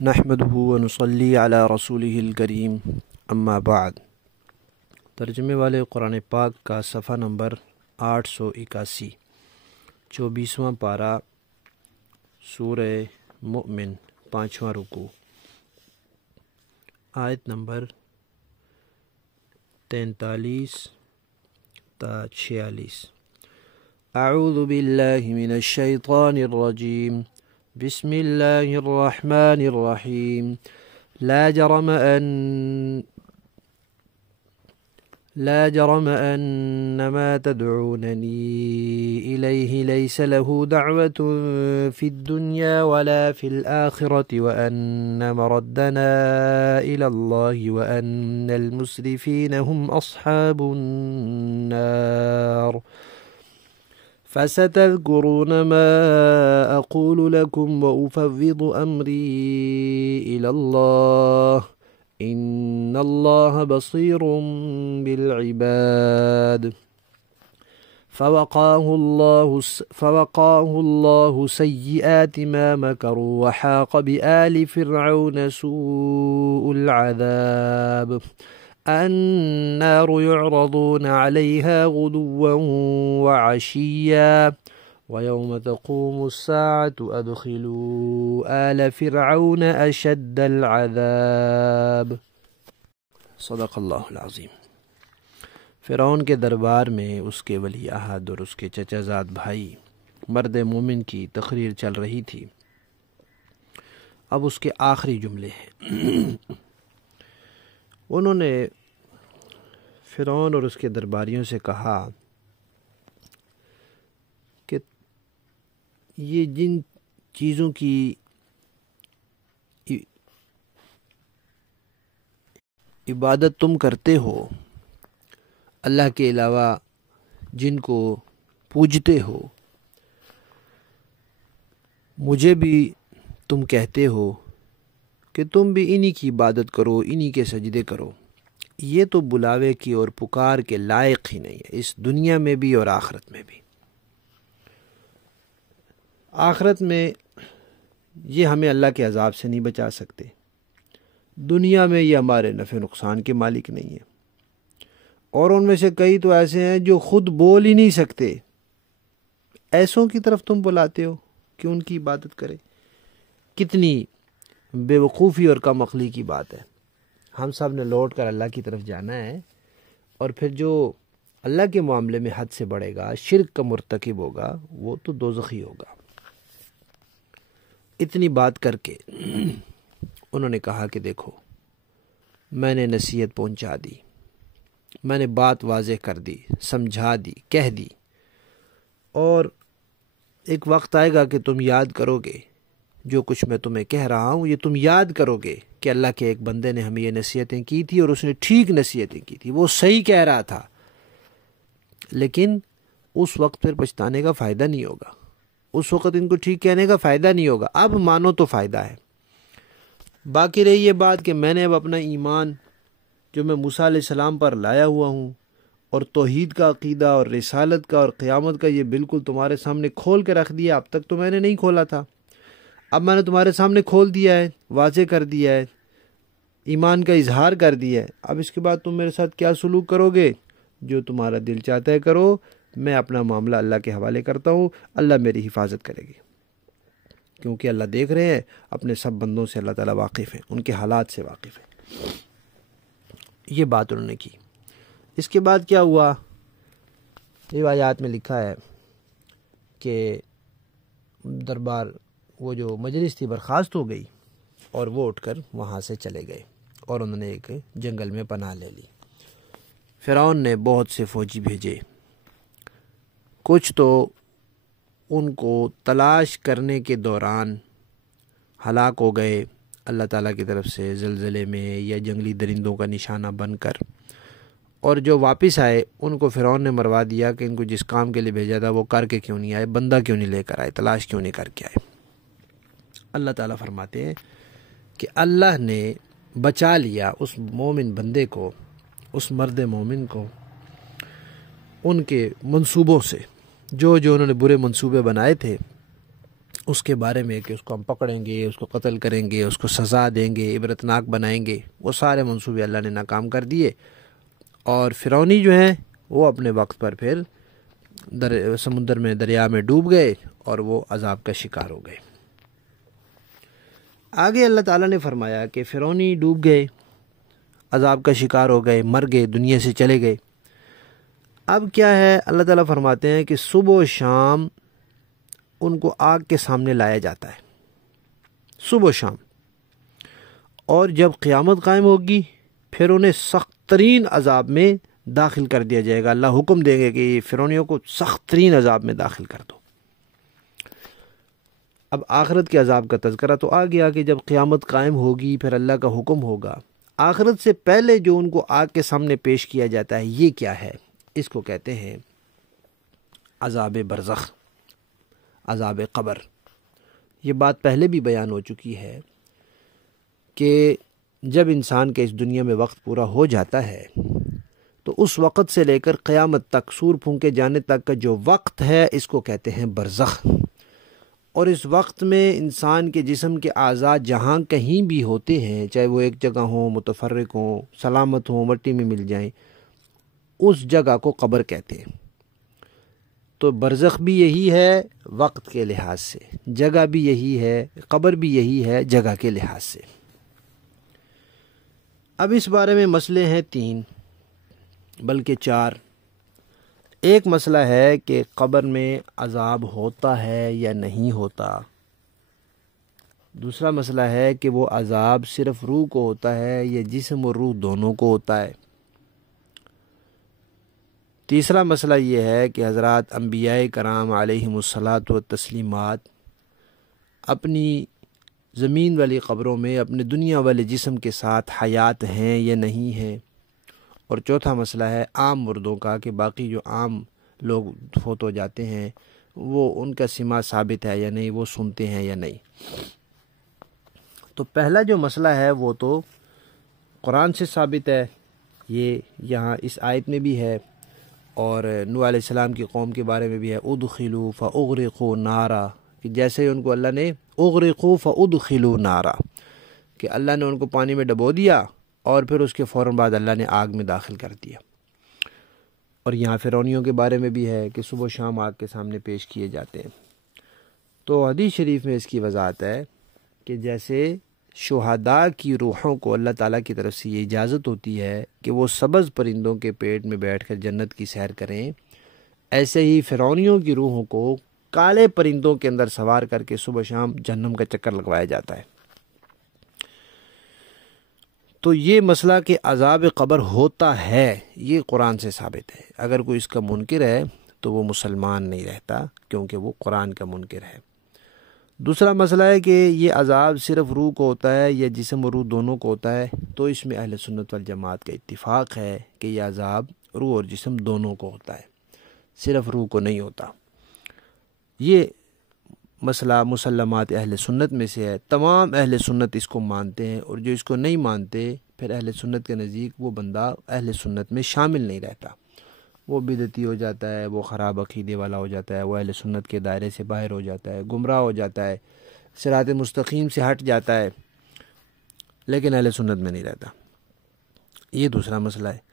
نحمده ونصلي علی رسولہ الکریم اما بعد۔ ترجمے والے قرآن پاک کا صفحہ نمبر 881، 24واں پارہ، سورہ مؤمن، 5واں رکوع، آیت نمبر 43 تا 46۔ اعوذ باللہ من الشیطان الرجیم، بسم اللہ الرحمن الرحیم۔ لا جرم أن ما تدعونني إليه ليس له دعوة في الدنيا ولا في الآخرة وأن مردنا إلى الله وأن المسرفين هم أصحاب النار۔ فستذكرون ما أقول لكم وأفوض أمري إلى الله إن الله بصير بالعباد۔ فوقاه الله سيئات ما مكروا وحاق بآل فرعون سوء العذاب۔ النار يعرضون عليها غدوا وعشيا ويوم تقوم الساعة أدخلوا آل فرعون أشد العذاب۔ صدق اللہ العظیم۔ فرعون کے دربار میں اس کے ولی عہد اور اس کے چچا زاد بھائی مرد مومن کی تقریر چل رہی تھی۔ اب اس کے آخری جملے ہیں۔ انہوں نے فرعون اور اس کے درباریوں سے کہا کہ یہ جن چیزوں کی عبادت تم کرتے ہو، اللہ کے علاوہ جن کو پوجتے ہو، مجھے بھی تم کہتے ہو کہ تم بھی انہی کی عبادت کرو، انہی کے سجدے کرو، یہ تو بلاوے کی اور پکار کے لائق ہی نہیں ہے، اس دنیا میں بھی اور آخرت میں بھی۔ آخرت میں یہ ہمیں اللہ کے عذاب سے نہیں بچا سکتے، دنیا میں یہ ہمارے نفع نقصان کے مالک نہیں ہیں، اور ان میں سے کئی تو ایسے ہیں جو خود بول ہی نہیں سکتے، ایسوں کی طرف تم بلاتے ہو کہ ان کی عبادت کرے۔ کتنی بے وقوفی اور کم عقلی کی بات ہے۔ ہم سب نے لوٹ کر اللہ کی طرف جانا ہے، اور پھر جو اللہ کے معاملے میں حد سے بڑھے گا، شرک کا مرتکب ہوگا، وہ تو دوزخی ہوگا۔ اتنی بات کر کے انہوں نے کہا کہ دیکھو، میں نے نصیحت پہنچا دی، میں نے بات واضح کر دی، سمجھا دی، کہہ دی، اور ایک وقت آئے گا کہ تم یاد کرو گے جو کچھ میں تمہیں کہہ رہا ہوں، یہ تم یاد کرو گے کہ اللہ کے ایک بندے نے ہمیں یہ نصیحتیں کی تھی اور اس نے ٹھیک نصیحتیں کی تھی، وہ صحیح کہہ رہا تھا، لیکن اس وقت پھر پچھتانے کا فائدہ نہیں ہوگا، اس وقت ان کو ٹھیک کہنے کا فائدہ نہیں ہوگا، اب مانو تو فائدہ ہے۔ باقی رہی یہ بات کہ میں نے اب اپنا ایمان جو میں موسیٰ علیہ السلام پر لایا ہوا ہوں، اور توحید کا عقیدہ اور رسالت کا اور قیامت کا، یہ بالکل تمہارے سامنے کھول کے رکھ دیا۔ اب تک تو میں نے نہیں کھولا تھا، اب میں نے تمہارے سامنے کھول دیا ہے، واضح کر دیا ہے، ایمان کا اظہار کر دیا ہے۔ اب اس کے بعد تم میرے ساتھ کیا سلوک کرو گے؟ جو تمہارا دل چاہتا ہے کرو، میں اپنا معاملہ اللہ کے حوالے کرتا ہوں، اللہ میری حفاظت کرے گی، کیونکہ اللہ دیکھ رہے ہیں، اپنے سب بندوں سے اللہ تعالیٰ واقف ہیں، ان کے حالات سے واقف ہیں۔ یہ بات انہوں نے کی۔ اس کے بعد کیا ہوا؟ روایات میں لکھا ہے کہ دربار، وہ جو مجلس تھی، برخاست ہو گئی، اور وہ اٹھ کر وہاں سے چلے گئے، اور انہوں نے ایک جنگل میں پناہ لے لی۔ فرعون نے بہت سے فوجی بھیجے، کچھ تو ان کو تلاش کرنے کے دوران ہلاک ہو گئے اللہ تعالیٰ کی طرف سے زلزلے میں یا جنگلی درندوں کا نشانہ بن کر، اور جو واپس آئے ان کو فرعون نے مروا دیا کہ ان کو جس کام کے لیے بھیجا تھا وہ کر کے کیوں نہیں آئے، بندہ کیوں نہیں لے کر آئے، تلاش کیوں نہیں کر کے آئے۔ اللہ تعالیٰ فرماتے ہیں کہ اللہ نے بچا لیا اس مومن بندے کو، اس مرد مومن کو ان کے منصوبوں سے، جو انہوں نے برے منصوبے بنائے تھے اس کے بارے میں کہ اس کو ہم پکڑیں گے، اس کو قتل کریں گے، اس کو سزا دیں گے، عبرتناک بنائیں گے، وہ سارے منصوبے اللہ نے ناکام کر دیے، اور فرعونی جو ہیں وہ اپنے وقت پر پھر سمندر میں، دریا میں ڈوب گئے اور وہ عذاب کا شکار ہو گئے۔ آگے اللہ تعالیٰ نے فرمایا کہ فرعونی ڈوب گئے، عذاب کا شکار ہو گئے، مر گئے، دنیا سے چلے گئے۔ اب کیا ہے، اللہ تعالیٰ فرماتے ہیں کہ صبح و شام ان کو آگ کے سامنے لایا جاتا ہے، صبح و شام، اور جب قیامت قائم ہوگی پھر انہیں سخت ترین عذاب میں داخل کر دیا جائے گا۔ اللہ حکم دیں گے کہ فرعونیوں کو سخت ترین عذاب میں داخل کر دو۔ اب آخرت کے عذاب کا تذکرہ تو آ گیا کہ جب قیامت قائم ہوگی پھر اللہ کا حکم ہوگا۔ آخرت سے پہلے جو ان کو آگ کے سامنے پیش کیا جاتا ہے، یہ کیا ہے؟ اس کو کہتے ہیں عذاب برزخ، عذاب قبر۔ یہ بات پہلے بھی بیان ہو چکی ہے کہ جب انسان کے اس دنیا میں وقت پورا ہو جاتا ہے تو اس وقت سے لے کر قیامت تک، سور پھونکے جانے تک کا جو وقت ہے، اس کو کہتے ہیں برزخ۔ اور اس وقت میں انسان کے جسم کے اعضاء جہاں کہیں بھی ہوتے ہیں، چاہے وہ ایک جگہ ہوں، متفرق ہوں، سلامت ہوں، مٹی میں مل جائیں، اس جگہ کو قبر کہتے ہیں۔ تو برزخ بھی یہی ہے وقت کے لحاظ سے، جگہ بھی یہی ہے، قبر بھی یہی ہے جگہ کے لحاظ سے۔ اب اس بارے میں مسئلے ہیں 3 بلکہ 4۔ ایک مسئلہ ہے کہ قبر میں عذاب ہوتا ہے یا نہیں ہوتا۔ دوسرا مسئلہ ہے کہ وہ عذاب صرف روح کو ہوتا ہے یا جسم اور روح دونوں کو ہوتا ہے۔ تیسرا مسئلہ یہ ہے کہ حضرات انبیاء کرام علیہم الصلاۃ والتسلیمات اپنی زمین والی قبروں میں اپنے دنیا والے جسم کے ساتھ حیات ہیں یا نہیں ہیں۔ اور چوتھا مسئلہ ہے عام مردوں کا کہ باقی جو عام لوگ فوت ہو جاتے ہیں وہ ان کا سماع ثابت ہے یا نہیں، وہ سنتے ہیں یا نہیں۔ تو پہلا جو مسئلہ ہے وہ تو قرآن سے ثابت ہے، یہ یہاں اس آیت میں بھی ہے، اور نوح علیہ السلام کی قوم کے بارے میں بھی ہے، ادخلوا فاغرقوا نارا، کہ جیسے ان کو اللہ نے اغرقوا فادخلوا نارا، کہ اللہ نے ان کو پانی میں ڈبو دیا اور پھر اس کے فوراً بعد اللہ نے آگ میں داخل کر دیا۔ اور یہاں فرعونیوں کے بارے میں بھی ہے کہ صبح و شام آگ کے سامنے پیش کیے جاتے ہیں۔ تو حدیث شریف میں اس کی وضاحت ہے کہ جیسے شہداء کی روحوں کو اللہ تعالیٰ کی طرف سے یہ اجازت ہوتی ہے کہ وہ سبز پرندوں کے پیٹ میں بیٹھ کر جنت کی سیر کریں، ایسے ہی فرعونیوں کی روحوں کو کالے پرندوں کے اندر سوار کر کے صبح شام جہنم کا چکر لگوایا جاتا ہے۔ تو یہ مسئلہ کہ عذاب قبر ہوتا ہے یہ قرآن سے ثابت ہے۔ اگر کوئی اس کا منکر ہے تو وہ مسلمان نہیں رہتا، کیونکہ وہ قرآن کا منکر ہے۔ دوسرا مسئلہ ہے کہ یہ عذاب صرف روح کو ہوتا ہے یا جسم و روح دونوں کو ہوتا ہے، تو اس میں اہل سنت والجماعت کا اتفاق ہے کہ یہ عذاب روح اور جسم دونوں کو ہوتا ہے، صرف روح کو نہیں ہوتا۔ یہ مسئلہ مسلمات اہل سنت میں سے ہے، تمام اہل سنت اس کو مانتے ہیں، اور جو اس کو نہیں مانتے پھر اہل سنت کے نزدیک وہ بندہ اہل سنت میں شامل نہیں رہتا، وہ بدعتی ہو جاتا ہے، وہ خراب عقیدے والا ہو جاتا ہے، وہ اہل سنت کے دائرے سے باہر ہو جاتا ہے، گمراہ ہو جاتا ہے، صراط مستقیم سے ہٹ جاتا ہے، لیکن اہل سنت میں نہیں رہتا۔ یہ دوسرا مسئلہ ہے۔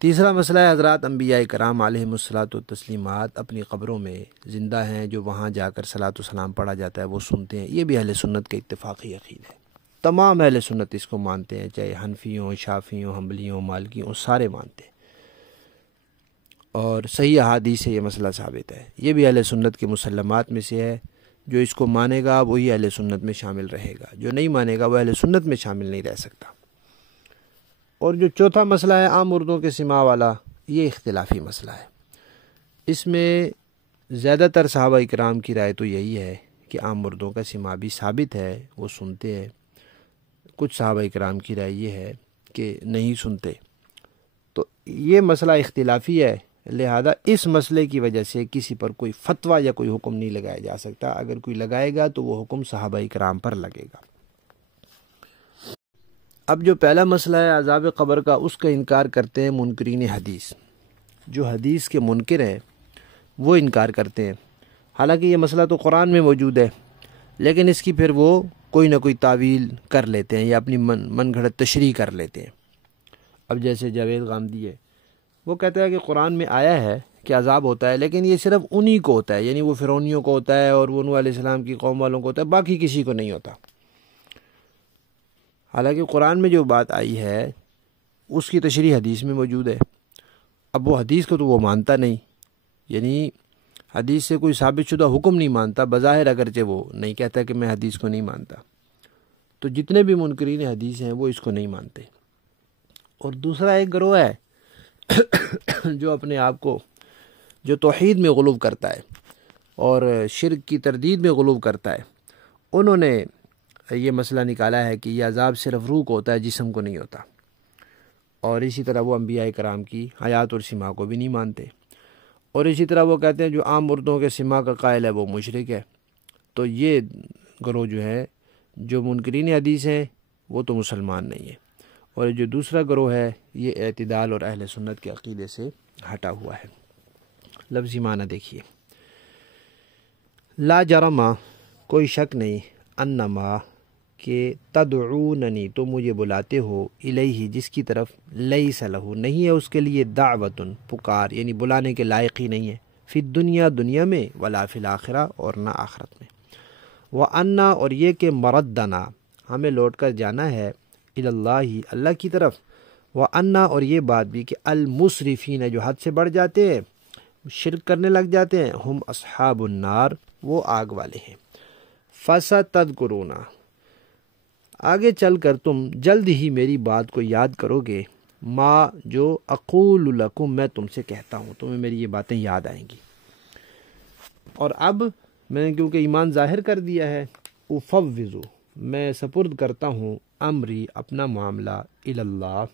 تیسرا مسئلہ ہے حضرات انبیاء کرام علیہم الصلاۃ والتسلیمات اپنی قبروں میں زندہ ہیں، جو وہاں جا کر صلاۃ و سلام پڑھا جاتا ہے وہ سنتے ہیں۔ یہ بھی اہل سنت کا اتفاقی عقیدہ ہے، تمام اہل سنت اس کو مانتے ہیں، چاہے حنفی ہوں، شافعی ہوں، حنبلی ہوں، مالکی ہوں، سارے مانتے ہیں، اور صحیح احادیث سے یہ مسئلہ ثابت ہے۔ یہ بھی اہل سنت کے مسلمات میں سے ہے، جو اس کو مانے گا وہی اہل سنت میں شامل رہے گا، جو نہیں مانے گا وہ اہل سنت میں شامل نہیں رہ سکتا۔ اور جو چوتھا مسئلہ ہے عام مردوں کے سماع والا، یہ اختلافی مسئلہ ہے۔ اس میں زیادہ تر صحابہ اکرام کی رائے تو یہی ہے کہ عام مردوں کا سماع بھی ثابت ہے، وہ سنتے ہیں۔ کچھ صحابہ اکرام کی رائے یہ ہے کہ نہیں سنتے۔ تو یہ مسئلہ اختلافی ہے، لہذا اس مسئلے کی وجہ سے کسی پر کوئی فتویٰ یا کوئی حکم نہیں لگایا جا سکتا۔ اگر کوئی لگائے گا تو وہ حکم صحابہ اکرام پر لگے گا۔ اب جو پہلا مسئلہ ہے عذاب قبر کا، اس کا انکار کرتے ہیں منکرین حدیث۔ جو حدیث کے منکر ہیں وہ انکار کرتے ہیں، حالانکہ یہ مسئلہ تو قرآن میں موجود ہے۔ لیکن اس کی پھر وہ کوئی نہ کوئی تعویل کر لیتے ہیں یا اپنی من گھڑت تشریح کر لیتے ہیں۔ اب جیسے جاوید غامدی ہے، وہ کہتا ہے کہ قرآن میں آیا ہے کہ عذاب ہوتا ہے، لیکن یہ صرف انہی کو ہوتا ہے، یعنی وہ فرعونیوں کو ہوتا ہے اور وہ نوح علیہ السلام کی قوم والوں کو ہوتا ہے، باقی کسی کو نہیں ہوتا۔ حالانکہ قرآن میں جو بات آئی ہے اس کی تشریح حدیث میں موجود ہے۔ اب وہ حدیث کو تو وہ مانتا نہیں، یعنی حدیث سے کوئی ثابت شدہ حکم نہیں مانتا، بظاہر اگرچہ وہ نہیں کہتا کہ میں حدیث کو نہیں مانتا۔ تو جتنے بھی منکرین حدیث ہیں وہ اس کو نہیں مانتے۔ اور دوسرا ایک گروہ ہے جو اپنے آپ کو جو توحید میں غلو کرتا ہے اور شرک کی تردید میں غلو کرتا ہے، انہوں نے یہ مسئلہ نکالا ہے کہ یہ عذاب صرف روح کو ہوتا ہے، جسم کو نہیں ہوتا۔ اور اسی طرح وہ انبیاء کرام کی حیات اور سما کو بھی نہیں مانتے، اور اسی طرح وہ کہتے ہیں جو عام مردوں کے سما کا قائل ہے وہ مشرک ہے۔ تو یہ گروہ جو ہے جو منکرین حدیث ہیں وہ تو مسلمان نہیں ہے، اور جو دوسرا گروہ ہے یہ اعتدال اور اہل سنت کے عقیدے سے ہٹا ہوا ہے۔ لفظی معنی دیکھیے، لا جرم، کوئی شک نہیں، انما کہ تدعوننی، تو مجھے بلاتے ہو، الیہ، جس کی طرف، لیس لہ، نہیں ہے اس کے لیے، دعوتن، پکار، یعنی بلانے کے لائق ہی نہیں ہے، فی الدنیا، دنیا میں، ولا فی الاخرہ، اور نہ آخرت میں، وَأَنَّا، اور یہ کہ مردنا، ہمیں لوٹ کر جانا ہے، اللہ، اللہ کی طرف، وَأَنَّا، اور یہ بات بھی کہ المسرفین، جو حد سے بڑھ جاتے ہیں، شرک کرنے لگ جاتے ہیں، ہم اصحاب النار، وہ آگ والے ہیں۔ فَسَتَذْكُرُونَ، آگے چل کر تم جلد ہی میری بات کو یاد کرو گے، ما، جو اقول لکم، میں تم سے کہتا ہوں، تمہیں میری یہ باتیں یاد آئیں گی۔ اور اب میں نے کیونکہ ایمان ظاہر کر دیا ہے، افوض، میں سپرد کرتا ہوں، امری، اپنا معاملہ، اللہ،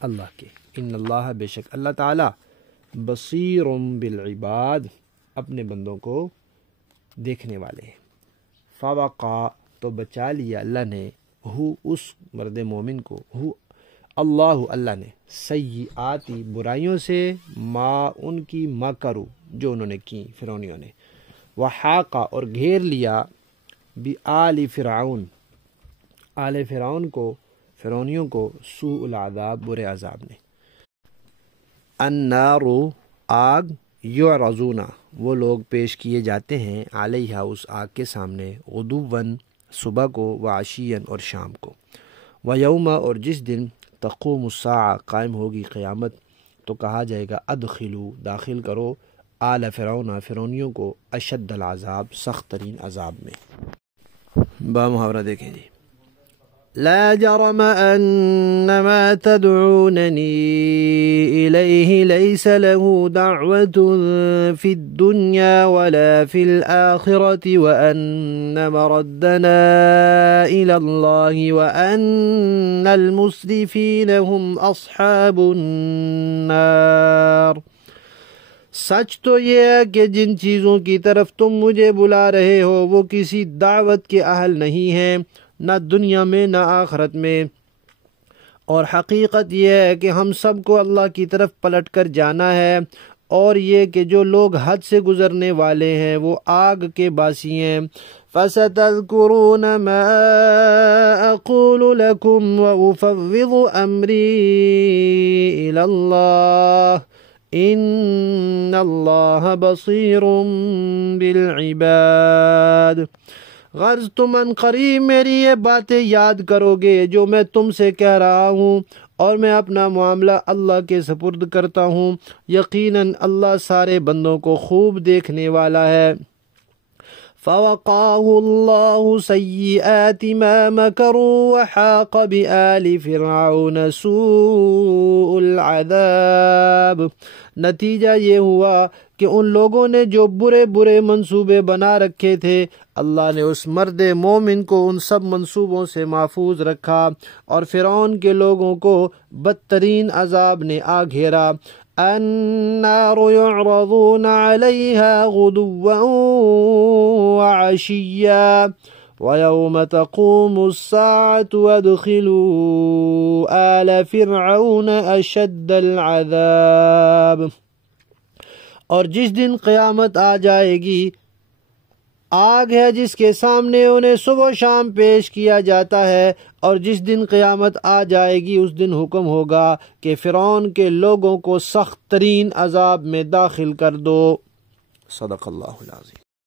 اللہ کے، ان اللہ، بے شک اللہ تعالی، بصیر بالعباد، اپنے بندوں کو دیکھنے والے ہیں۔ فوقع، تو بچا لیا اللہ نے، ہو، اس مرد مومن کو، ہو اللہ، اللہ نے، سیئاتی، برائیوں سے، ما، ان کی، مکرو، جو انہوں نے کی فرعونیوں نے، وحاقہ، اور گھیر لیا، بآل فرعون، آل فرعون کو، فرعونیوں کو، سوء العذاب، برے عذاب نے۔ النار، آگ، یعرضون، وہ لوگ پیش کیے جاتے ہیں، علیہا، اس آگ کے سامنے، غدواً، صبح کو، وعشیاً، اور شام کو، ویوم، اور جس دن، تقوم الساعہ، قائم ہوگی قیامت، تو کہا جائے گا، ادخلو، داخل کرو، آل فرعون، فرعونیوں کو، اشد العذاب، سخت ترین عذاب میں۔ با محاورہ دیکھیں جی، لا جرم ان ما تدعونني اليه ليس له دعوة في الدنيا ولا في الآخرة وان مردنا الى الله وان المسرفين هم اصحاب النار۔ سچ تو یہ ہے کہ جن چیزوں کی طرف تم مجھے بلا رہے ہو وہ کسی دعوت کے اہل نہیں ہیں، نہ دنیا میں نہ آخرت میں، اور حقیقت یہ ہے کہ ہم سب کو اللہ کی طرف پلٹ کر جانا ہے، اور یہ کہ جو لوگ حد سے گزرنے والے ہیں وہ آگ کے باسی ہیں۔ فَسَتَذْكُرُونَ مَا أَقُولُ لَكُمْ وَأُفَوِّضُ أَمْرِي إِلَى اللَّهِ إِنَّ اللَّهَ بَصِيرٌ بِالْعِبَادِ۔ غرض تم ان قریب میری یہ باتیں یاد کرو گے جو میں تم سے کہہ رہا ہوں، اور میں اپنا معاملہ اللہ کے سپرد کرتا ہوں، یقیناً اللہ سارے بندوں کو خوب دیکھنے والا ہے۔ فَوَقَاهُ اللَّهُ سَيِّئَاتِ مَا مَكَرُوا وَحَاقَ بِآلِ فِرْعَوْنَ سُوءُ الْعَذَابِ۔ نتیجہ یہ ہوا کہ ان لوگوں نے جو برے برے منصوبے بنا رکھے تھے، اللہ نے اس مرد مومن کو ان سب منصوبوں سے محفوظ رکھا، اور فرعون کے لوگوں کو بدترین عذاب نے آ گھیرا۔ النار يعرضون عليها غدوا وعشيا ويوم تقوم الساعة ادخلوا آل فرعون اشد العذاب۔ اور جس دن قیامت آ جائے گی، آگ ہے جس کے سامنے انہیں صبح و شام پیش کیا جاتا ہے، اور جس دن قیامت آ جائے گی اس دن حکم ہوگا کہ فرعون کے لوگوں کو سخت ترین عذاب میں داخل کر دو۔ صدق اللہ العظیم۔